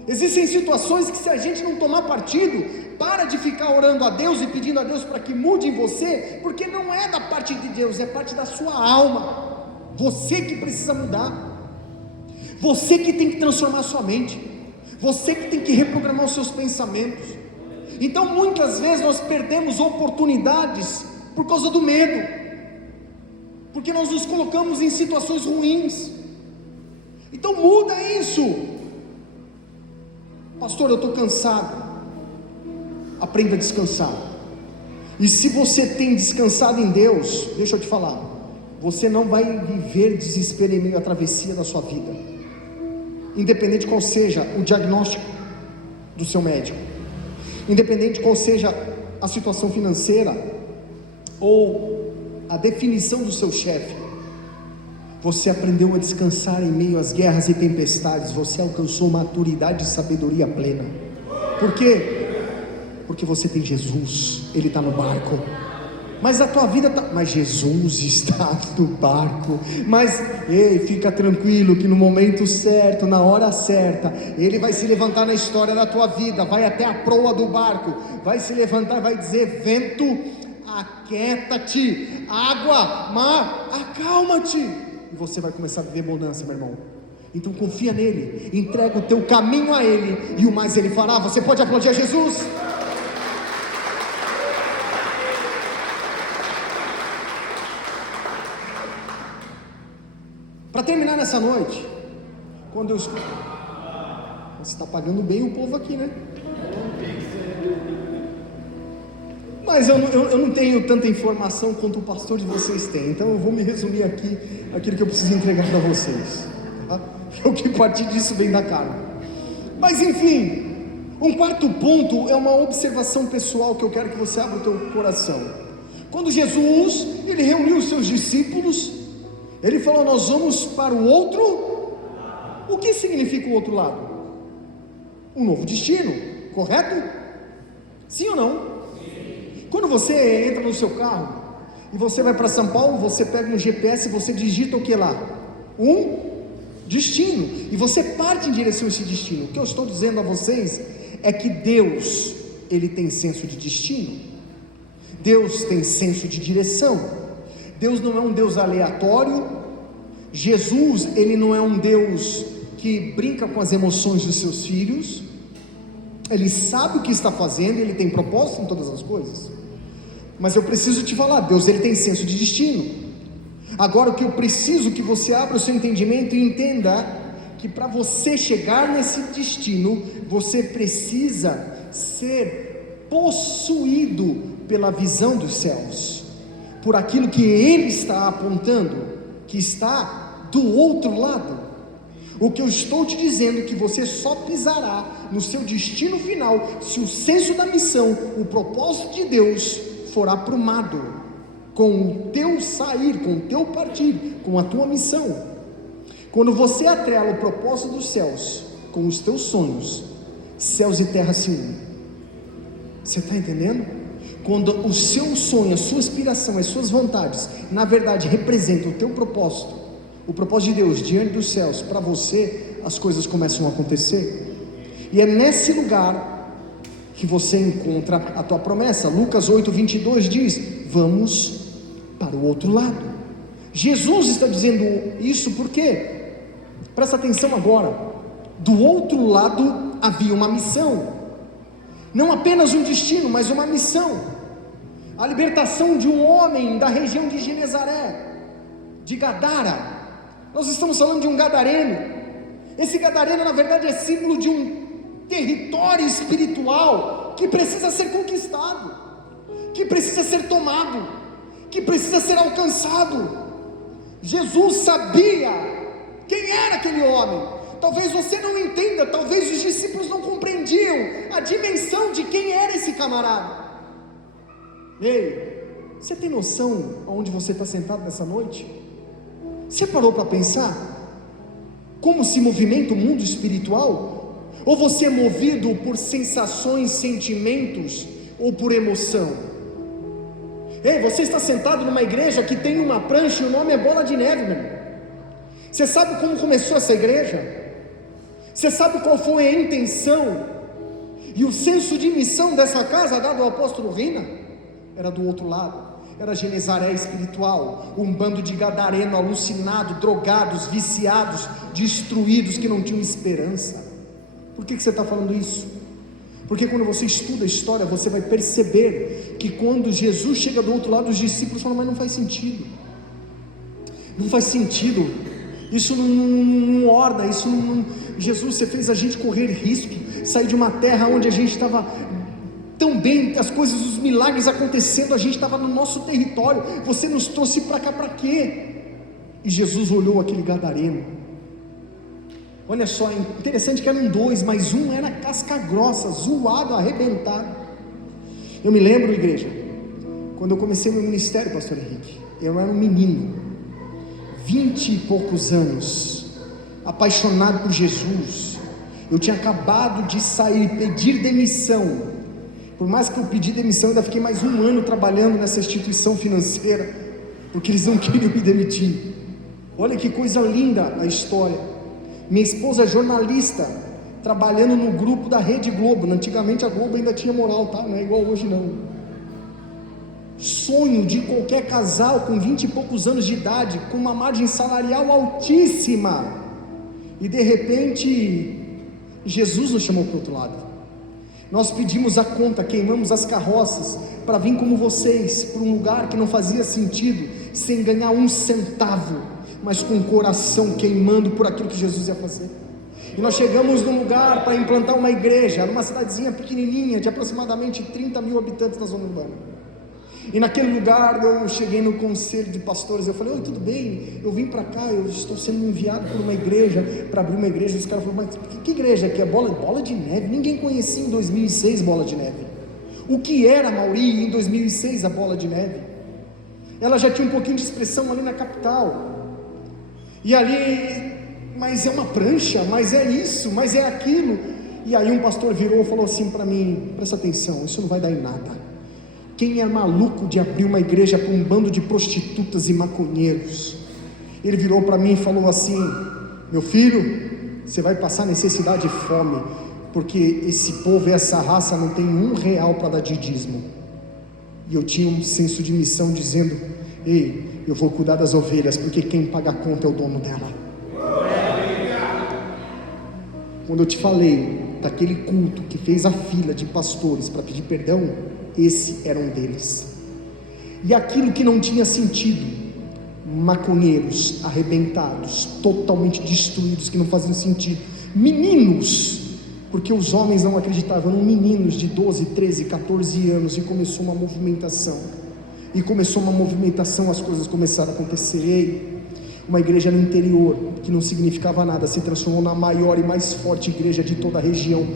Existem situações que, se a gente não tomar partido, para de ficar orando a Deus e pedindo a Deus para que mude em você, porque não é da parte de Deus, é parte da sua alma. Você que precisa mudar, você que tem que transformar a sua mente, você que tem que reprogramar os seus pensamentos. Então muitas vezes nós perdemos oportunidades por causa do medo, porque nós nos colocamos em situações ruins. Então muda isso. Pastor, eu estou cansado. Aprenda a descansar. E se você tem descansado em Deus, deixa eu te falar, você não vai viver desespero em meio à travessia da sua vida, independente qual seja o diagnóstico do seu médico, independente qual seja a situação financeira ou a definição do seu chefe. Você aprendeu a descansar em meio às guerras e tempestades. Você alcançou maturidade e sabedoria plena. Por quê? Porque você tem Jesus, Ele está no barco. Mas a tua vida está... Mas Jesus está no barco. Mas, ei, fica tranquilo que no momento certo, na hora certa, Ele vai se levantar na história da tua vida. Vai até a proa do barco, vai se levantar, vai dizer: vento, aquieta-te, água, mar, acalma-te. E você vai começar a viver bonança, meu irmão. Então confia nele, entrega o teu caminho a Ele, e o mais Ele fará. Você pode aplaudir a Jesus? Para terminar nessa noite, quando eu escuto... Você está pagando bem o povo aqui, né? Mas eu não tenho tanta informação quanto o pastor de vocês tem, então eu vou me resumir aqui aquilo que eu preciso entregar para vocês, tá? O que partir disso vem da carne. Mas enfim, um quarto ponto é uma observação pessoal que eu quero que você abra o teu coração. Quando Jesus, Ele reuniu os seus discípulos, Ele falou: nós vamos para o outro. O que significa o outro lado? Um novo destino, correto? Sim ou não? Quando você entra no seu carro e você vai para São Paulo, você pega um GPS e você digita o que lá? Um destino, e você parte em direção a esse destino. O que eu estou dizendo a vocês é que Deus, Ele tem senso de destino. Deus tem senso de direção. Deus não é um Deus aleatório. Jesus, Ele não é um Deus que brinca com as emoções dos seus filhos. Ele sabe o que está fazendo, Ele tem propósito em todas as coisas. Mas eu preciso te falar, Deus, Ele tem senso de destino. Agora o que eu preciso que você abra o seu entendimento e entenda que para você chegar nesse destino, você precisa ser possuído pela visão dos céus, por aquilo que Ele está apontando, que está do outro lado. O que eu estou te dizendo é que você só pisará no seu destino final se o senso da missão, o propósito de Deus for aprumado com o teu sair, com o teu partir, com a tua missão. Quando você atrela o propósito dos céus com os teus sonhos, céus e terra se unem. Você está entendendo? Quando o seu sonho, a sua aspiração, as suas vontades, na verdade representam o teu propósito, o propósito de Deus diante dos céus, para você, as coisas começam a acontecer. E é nesse lugar que você encontra a tua promessa. Lucas 8:22 diz: vamos para o outro lado. Jesus está dizendo isso porque, presta atenção agora, do outro lado havia uma missão, não apenas um destino, mas uma missão. A libertação de um homem da região de Genezaré, de Gadara. Nós estamos falando de um gadareno. Esse gadareno na verdade é símbolo de um território espiritual que precisa ser conquistado, que precisa ser tomado, que precisa ser alcançado. Jesus sabia quem era aquele homem. Talvez você não entenda, talvez os discípulos não compreendiam a dimensão de quem era esse camarada. Ei, você tem noção aonde você está sentado nessa noite? Você parou para pensar como se movimenta o mundo espiritual? Ou você é movido por sensações, sentimentos, ou por emoção? Ei, você está sentado numa igreja que tem uma prancha e o nome é Bola de Neve, meu irmão. Você sabe como começou essa igreja? Você sabe qual foi a intenção e o senso de missão dessa casa dado ao apóstolo Rina? Era do outro lado, era Genezaré espiritual, um bando de gadareno alucinado, drogados, viciados, destruídos, que não tinham esperança. Por que você está falando isso? Porque quando você estuda a história, você vai perceber que quando Jesus chega do outro lado, os discípulos falam: mas não faz sentido, não faz sentido, isso não orna, isso não... Jesus, você fez a gente correr risco, sair de uma terra onde a gente estava tão bem, as coisas, os milagres acontecendo, a gente estava no nosso território, você nos trouxe para cá para quê? E Jesus olhou aquele gadareno, olha só, interessante que eram dois, mas um era casca grossa, zoado, arrebentado. Eu me lembro, igreja, quando eu comecei meu ministério, pastor Henrique, eu era um menino, 20 e poucos anos, apaixonado por Jesus. Eu tinha acabado de sair, pedir demissão. Por mais que eu pedi demissão, eu ainda fiquei mais um ano trabalhando nessa instituição financeira, porque eles não queriam me demitir. Olha que coisa linda a história. Minha esposa é jornalista, trabalhando no grupo da Rede Globo. Antigamente a Globo ainda tinha moral, tá? Não é igual hoje não. Sonho de qualquer casal com 20 e poucos anos de idade, com uma margem salarial altíssima, e de repente Jesus nos chamou para o outro lado. Nós pedimos a conta, queimamos as carroças para vir como vocês, para um lugar que não fazia sentido, sem ganhar um centavo, mas com o coração queimando por aquilo que Jesus ia fazer. E nós chegamos num lugar para implantar uma igreja, numa cidadezinha pequenininha, de aproximadamente 30 mil habitantes na zona urbana. E naquele lugar eu cheguei no conselho de pastores, eu falei: oi, tudo bem? Eu vim para cá, eu estou sendo enviado por uma igreja, para abrir uma igreja. Os caras falaram: mas que igreja que é? Bola de Neve? Ninguém conhecia em 2006 Bola de Neve. O que era, Mauri, em 2006 a Bola de Neve? Ela já tinha um pouquinho de expressão ali na capital, e ali, mas é uma prancha, mas é isso, mas é aquilo. E aí um pastor virou e falou assim para mim: presta atenção, isso não vai dar em nada. Quem é maluco de abrir uma igreja para um bando de prostitutas e maconheiros? Ele virou para mim e falou assim: meu filho, você vai passar necessidade e fome, porque esse povo, essa raça não tem R$1 para dar de dízimo. E eu tinha um senso de missão dizendo: ei, eu vou cuidar das ovelhas, porque quem paga a conta é o dono dela. Quando eu te falei daquele culto que fez a fila de pastores para pedir perdão, esse era um deles. E aquilo que não tinha sentido, maconheiros arrebentados, totalmente destruídos, que não faziam sentido, meninos, porque os homens não acreditavam, eram meninos de 12, 13, 14 anos, e começou uma movimentação, as coisas começaram a acontecer. Uma igreja no interior, que não significava nada, se transformou na maior e mais forte igreja de toda a região.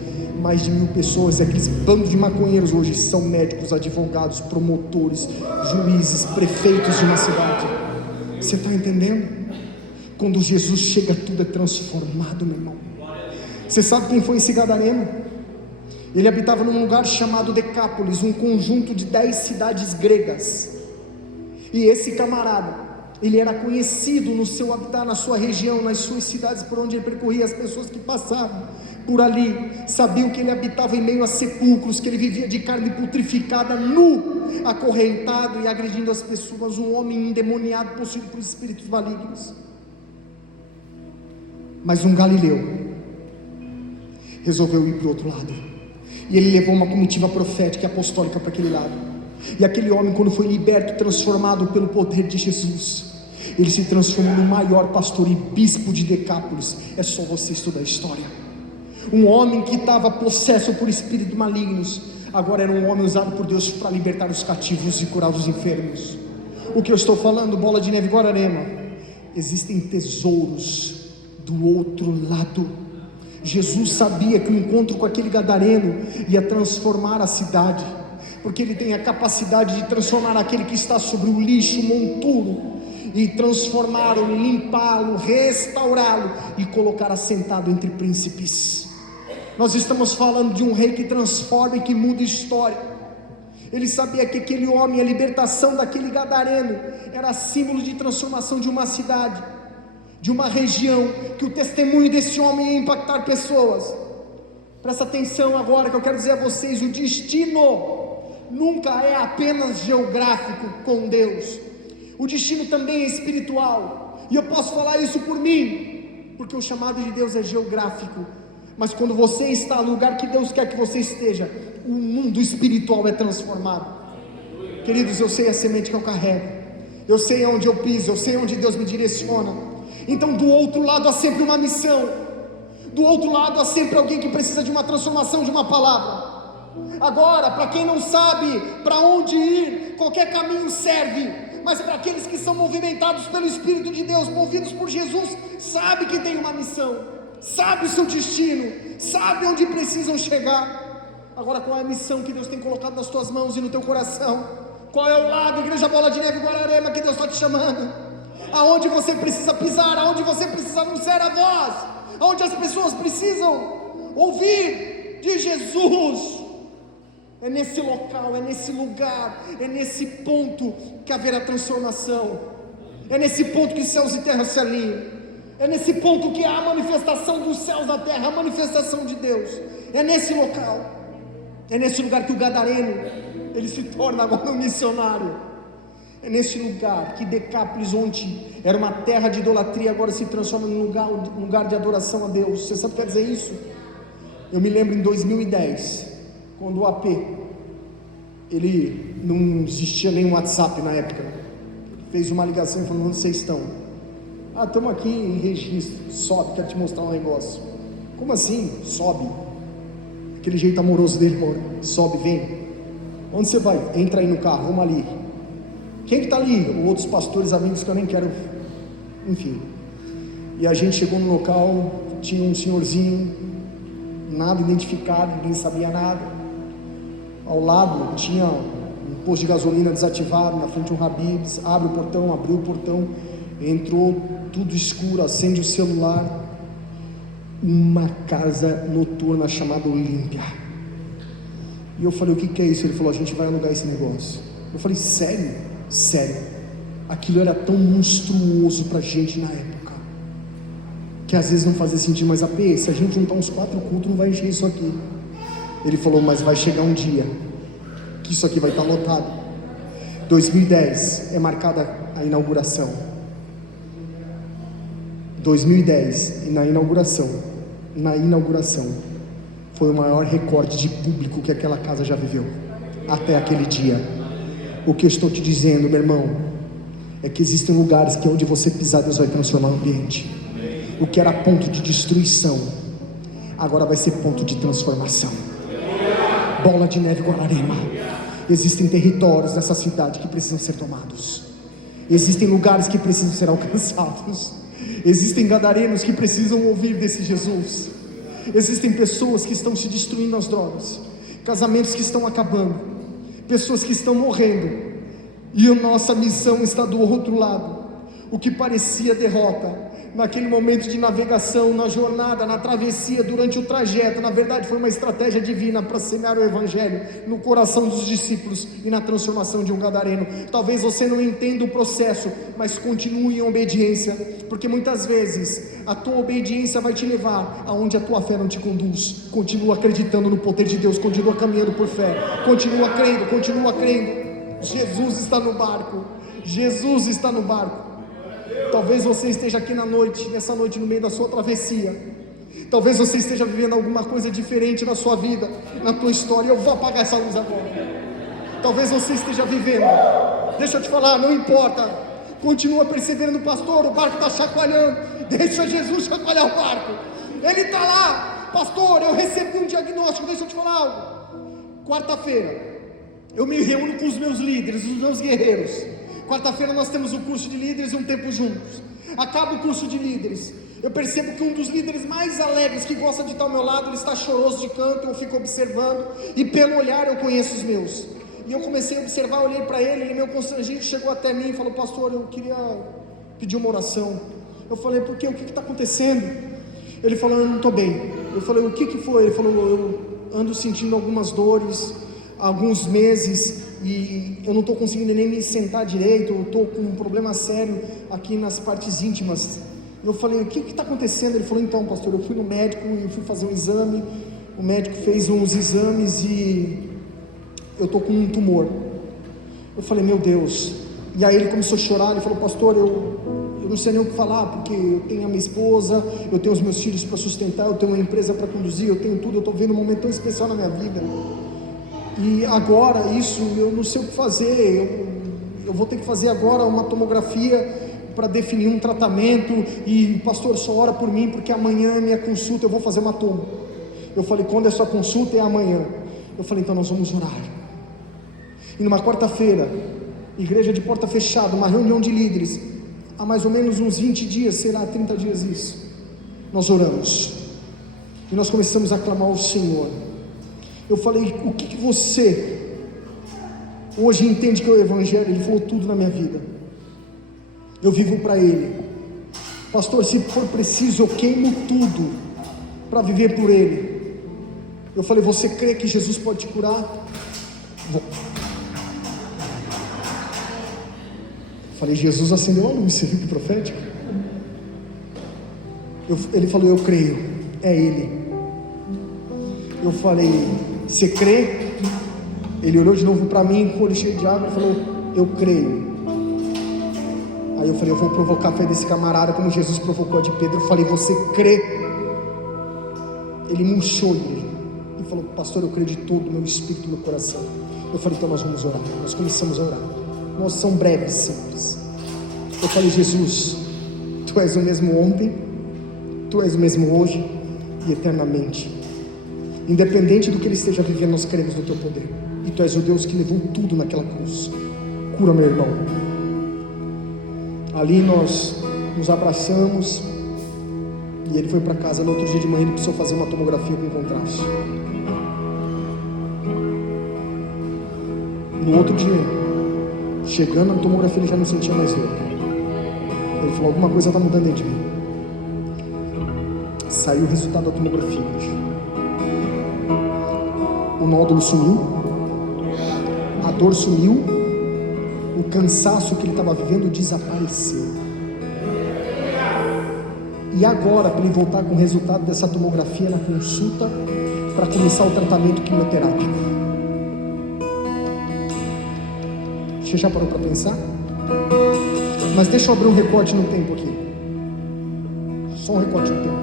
Mais de 1000 pessoas, e aqueles bandos de maconheiros hoje são médicos, advogados, promotores, juízes, prefeitos de uma cidade. Você está entendendo? Quando Jesus chega, tudo é transformado, meu irmão. Você sabe quem foi esse gadareno? Ele habitava num lugar chamado Decápolis, um conjunto de 10 cidades gregas. E esse camarada, ele era conhecido no seu habitat, na sua região, nas suas cidades por onde ele percorria. As pessoas que passavam por ali sabiam que ele habitava em meio a sepulcros, que ele vivia de carne putrificada, nu, acorrentado e agredindo as pessoas, um homem endemoniado, possuído por espíritos malignos. Mas um galileu resolveu ir para o outro lado, e ele levou uma comitiva profética e apostólica para aquele lado. E aquele homem, quando foi liberto, transformado pelo poder de Jesus, ele se transformou no maior pastor e bispo de Decápolis. É só você estudar a história. Um homem que estava possesso por espíritos malignos, agora era um homem usado por Deus para libertar os cativos e curar os enfermos. O que eu estou falando, Bola de Neve, Guararema, existem tesouros do outro lado. Jesus sabia que o encontro com aquele gadareno ia transformar a cidade, porque ele tem a capacidade de transformar aquele que está sobre o lixo monturo, e transformá-lo, limpá-lo, restaurá-lo e colocar assentado entre príncipes. Nós estamos falando de um rei que transforma e que muda história. Ele sabia que aquele homem, a libertação daquele gadareno, era símbolo de transformação de uma cidade. de uma região, que o testemunho desse homem ia impactar pessoas. Presta atenção agora que eu quero dizer a vocês: o destino nunca é apenas geográfico com Deus, o destino também é espiritual, e eu posso falar isso por mim, porque o chamado de Deus é geográfico, mas quando você está no lugar que Deus quer que você esteja, o mundo espiritual é transformado. Queridos, eu sei a semente que eu carrego, eu sei onde eu piso, eu sei onde Deus me direciona. Então do outro lado há sempre uma missão, do outro lado há sempre alguém que precisa de uma transformação, de uma palavra. Agora, para quem não sabe para onde ir, qualquer caminho serve, mas para aqueles que são movimentados pelo Espírito de Deus, movidos por Jesus, sabe que tem uma missão, sabe o seu destino, sabe onde precisam chegar. Agora, qual é a missão que Deus tem colocado nas tuas mãos e no teu coração? Qual é o lado, Igreja Bola de Neve Guararema, que Deus está te chamando? Aonde você precisa pisar, aonde você precisa anunciar a voz, aonde as pessoas precisam ouvir de Jesus. É nesse local, é nesse lugar, é nesse ponto que haverá transformação, é nesse ponto que céus e terra se alinham, é nesse ponto que há a manifestação dos céus na terra, a manifestação de Deus, é nesse local, é nesse lugar que o gadareno, ele se torna agora um missionário, é nesse lugar que Decápolis, onde era uma terra de idolatria, agora se transforma num lugar de adoração a Deus. Você sabe o que quer dizer isso? Eu me lembro em 2010, quando o AP, ele não existia nem WhatsApp na época, fez uma ligação e falou: onde vocês estão? Ah, estamos aqui em Registro. Sobe, quero te mostrar um negócio. Como assim? Sobe. Aquele jeito amoroso dele, sobe, vem. Onde você vai? Entra aí no carro, vamos ali. Quem que está ali? Outros pastores, amigos que eu nem quero, enfim. E a gente chegou no local, tinha um senhorzinho, nada identificado, ninguém sabia nada. Ao lado tinha um posto de gasolina desativado, na frente um Habib's. Abre o portão, abriu o portão, entrou, tudo escuro, acende o celular. Uma casa noturna chamada Olímpia. E eu falei: o que é isso? Ele falou: a gente vai alugar esse negócio. Eu falei: sério? Sério. Aquilo era tão monstruoso pra gente na época, que às vezes não fazia sentido. Mas se a gente juntar uns 4 cultos, não vai encher isso aqui. Ele falou: mas vai chegar um dia que isso aqui vai estar lotado. 2010 é marcada a inauguração. 2010, e na inauguração foi o maior recorde de público que aquela casa já viveu até aquele dia. O que eu estou te dizendo, meu irmão, é que existem lugares que onde você pisar, Deus vai transformar o ambiente. O que era ponto de destruição agora vai ser ponto de transformação. Bola de Neve Guararema, existem territórios nessa cidade que precisam ser tomados, existem lugares que precisam ser alcançados, existem gadarenos que precisam ouvir desse Jesus, existem pessoas que estão se destruindo nas drogas, casamentos que estão acabando, pessoas que estão morrendo, e a nossa missão está do outro lado. O que parecia derrota, naquele momento de navegação, na jornada, na travessia, durante o trajeto, na verdade foi uma estratégia divina para semear o Evangelho no coração dos discípulos e na transformação de um gadareno. Talvez você não entenda o processo, mas continue em obediência, porque muitas vezes a tua obediência vai te levar aonde a tua fé não te conduz. Continua acreditando no poder de Deus, continua caminhando por fé, continua crendo. Jesus está no barco, Jesus está no barco. Talvez você esteja aqui nessa noite no meio da sua travessia. Talvez você esteja vivendo alguma coisa diferente na sua vida, na tua história. Eu vou apagar essa luz agora. Talvez você esteja vivendo, deixa eu te falar, não importa, continua perseverando, pastor, o barco está chacoalhando, deixa Jesus chacoalhar o barco, ele está lá. Pastor, eu recebi um diagnóstico, deixa eu te falar algo. Quarta-feira eu me reúno com os meus líderes, os meus guerreiros. Quarta-feira nós temos o curso de líderes, um tempo juntos. Acaba o curso de líderes, eu percebo que um dos líderes mais alegres, que gosta de estar ao meu lado, ele está choroso de canto. Eu fico observando, e pelo olhar eu conheço os meus. E eu comecei a observar, olhei para ele meio constrangido, chegou até mim e falou: pastor, eu queria pedir uma oração. Eu falei: por quê? O que está acontecendo? Ele falou: eu não estou bem. Eu falei: o que foi? Ele falou: eu ando sentindo algumas dores há alguns meses, e eu não estou conseguindo nem me sentar direito, eu estou com um problema sério aqui nas partes íntimas Eu falei, o que está acontecendo? Ele falou, então pastor, eu fui no médico e fui fazer um exame, o médico fez uns exames e eu estou com um tumor. Eu falei, meu Deus. E aí ele começou a chorar, ele falou, pastor, eu não sei nem o que falar, porque eu tenho a minha esposa, eu tenho os meus filhos para sustentar, eu tenho uma empresa para conduzir, eu tenho tudo, eu estou vivendo um momento tão especial na minha vida, e agora isso, eu não sei o que fazer, eu vou ter que fazer agora uma tomografia para definir um tratamento, e pastor, só ora por mim, porque amanhã é minha consulta, eu vou fazer uma tomo. Eu falei, quando é sua consulta? É amanhã. Eu falei, então nós vamos orar. E numa quarta-feira, igreja de porta fechada, uma reunião de líderes, há mais ou menos uns 20 dias, será 30 dias isso, nós oramos, e nós começamos a clamar ao Senhor. Eu falei, o que você hoje entende que é o Evangelho? Ele falou, tudo na minha vida, eu vivo para Ele, pastor, se for preciso eu queimo tudo, para viver por Ele. Eu falei, você crê que Jesus pode te curar? Falei, Jesus acendeu a luz, você viu que profético? Ele falou, eu creio, é Ele. Eu falei, você crê? Ele olhou de novo para mim, com o olho cheio de água, e falou, eu creio. Aí eu falei, eu vou provocar a fé desse camarada, como Jesus provocou a de Pedro. Eu falei, você crê? Ele murchou em mim, e falou, pastor, eu creio de todo o meu espírito, do meu coração. Eu falei, então nós vamos orar. Nós começamos a orar. Nós somos breves, simples. Eu falei, Jesus, Tu és o mesmo ontem, Tu és o mesmo hoje e eternamente. Independente do que ele esteja vivendo, nós cremos no Teu poder. E Tu és o Deus que levou tudo naquela cruz. Cura meu irmão. Ali nós nos abraçamos e ele foi para casa. No outro dia de manhã ele precisou fazer uma tomografia com contraste. No outro dia, chegando na tomografia, ele já não sentia mais dor. Ele falou, alguma coisa está mudando dentro de mim. Saiu o resultado da tomografia. O nódulo sumiu, a dor sumiu, o cansaço que ele estava vivendo desapareceu. E agora, para ele voltar com o resultado dessa tomografia na consulta, para começar o tratamento quimioterápico. Você já parou para pensar? Mas deixa eu abrir um recorte no tempo aqui. Só um recorte no tempo.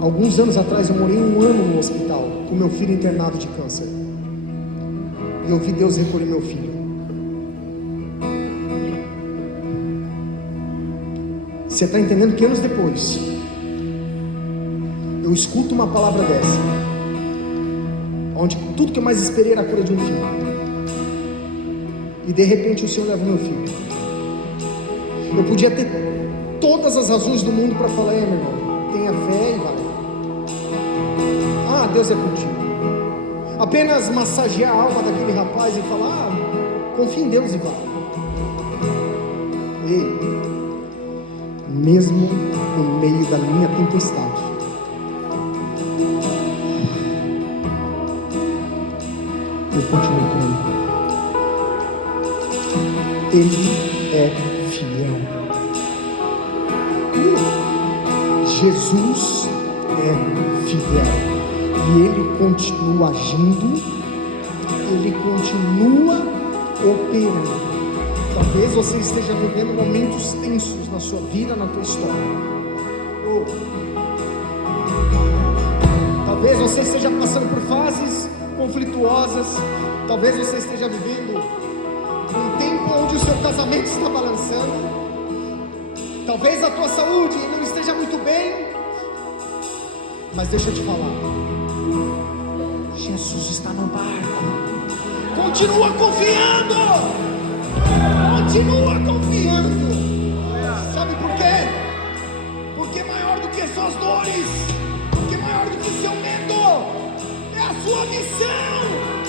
Alguns anos atrás eu morei 1 ano no hospital com meu filho internado de câncer. E eu vi Deus recolher meu filho. Você está entendendo que anos depois eu escuto uma palavra dessa, onde tudo que eu mais esperei era a cura de um filho, e de repente o Senhor leva o meu filho. Eu podia ter todas as razões do mundo para falar, meu irmão, tenha fé e vai. Deus é contigo. Apenas massagear a alma daquele rapaz e falar, confia em Deus e vai. Ei, mesmo no meio da minha tempestade, eu continuo com Ele. Ele é fiel. Jesus é fiel. E Ele continua agindo, Ele continua operando. Talvez você esteja vivendo momentos tensos na sua vida, na tua história. Talvez você esteja passando por fases conflituosas. Talvez você esteja vivendo um tempo onde o seu casamento está balançando. Talvez a tua saúde não esteja muito bem. Mas deixa eu te falar, Jesus está no barco. Continua confiando. Continua confiando. Sabe por quê? Porque maior do que suas dores, porque maior do que seu medo é a sua missão.